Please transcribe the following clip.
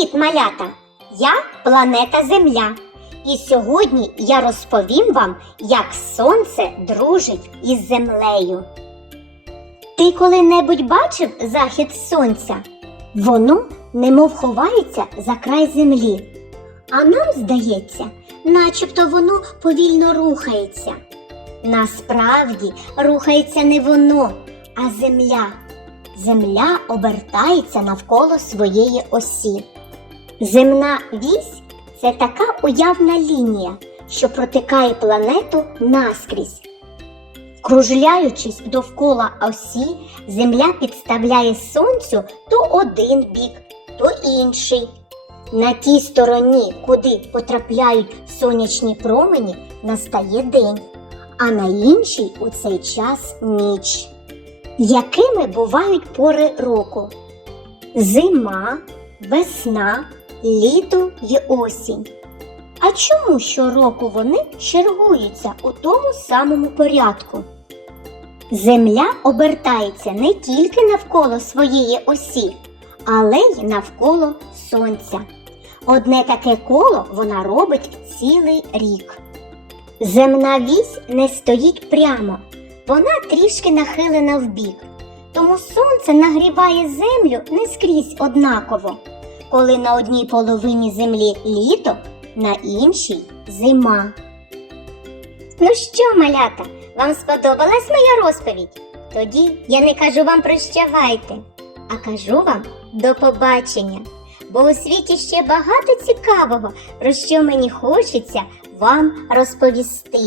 Привіт, малята! Я планета Земля. І сьогодні я розповім вам, як сонце дружить із землею. Ти коли-небудь бачив захід сонця? Воно немов ховається за край землі. А нам здається, начебто воно повільно рухається. Насправді рухається не воно, а земля. Земля обертається навколо своєї осі. Земна вісь це така уявна лінія, що протикає планету наскрізь. Кружляючись довкола осі, Земля підставляє сонцю то один бік, то інший. На тій стороні, куди потрапляють сонячні промені, настає день, а на іншій у цей час ніч. Якими бувають пори року? Зима, весна, літо й осінь. А чому щороку вони чергуються у тому самому порядку? Земля обертається не тільки навколо своєї осі, але й навколо сонця. Одне таке коло вона робить цілий рік. Земна вісь не стоїть прямо, вона трішки нахилена вбік. Тому сонце нагріває землю не скрізь однаково, коли на одній половині землі літо, на іншій зима. Ну що, малята, вам сподобалась моя розповідь? Тоді я не кажу вам прощавайте, а кажу вам до побачення. Бо у світі ще багато цікавого, про що мені хочеться вам розповісти.